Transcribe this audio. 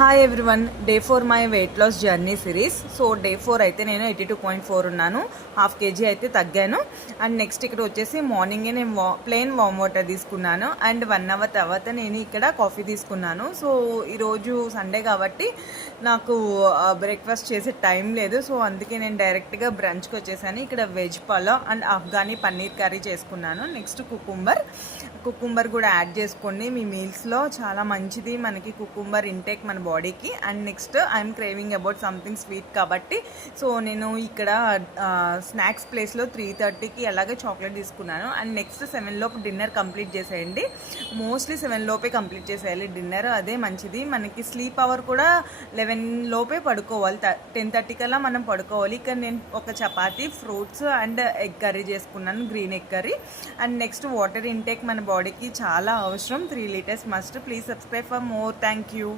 Hi everyone, day 4 my weight loss journey series. So day 4 అయితే నేను 82.4 ఉన్నాను, half KG అయితే తగ్గాను. అండ్ నెక్స్ట్ ఇక్కడ వచ్చేసి మార్నింగే నేను ప్లెయిన్ వామ్ వాటర్ తీసుకున్నాను. అండ్ 1 అవర్ తర్వాత నేను ఇక్కడ కాఫీ తీసుకున్నాను. సో ఈరోజు సండే కాబట్టి నాకు బ్రేక్ఫాస్ట్ చేసే టైం లేదు. సో అందుకే నేను డైరెక్ట్గా బ్రంచ్కి వచ్చేసాను. ఇక్కడ veg pulao and Afghani paneer curry చేసుకున్నాను. నెక్స్ట్ కుకుంబర్ కూడా యాడ్ చేసుకోండి మీ మీల్స్లో, చాలా మంచిది మనకి కుకుంబర్ ఇంటేక్ మన బాడీకి. And next I'm craving about something sweet కాబట్టి సో నేను ఇక్కడ స్నాక్స్ ప్లేస్లో 3:30కి అలాగే చాక్లెట్ తీసుకున్నాను. అండ్ నెక్స్ట్ 7 లోపు డిన్నర్ కంప్లీట్ చేసేయండి. మోస్ట్లీ 7 లోపే కంప్లీట్ చేసేయాలి డిన్నర్, అదే మంచిది మనకి. స్లీప్ అవర్ కూడా 11 లోపే పడుకోవాలి, 10:30 కల్లా మనం పడుకోవాలి. ఇక్కడ నేను ఒక chapati, fruits and egg curry చేసుకున్నాను, green egg curry. And next water intake మన బాడీకి చాలా అవసరం, 3 litres must. Please subscribe for more. Thank you.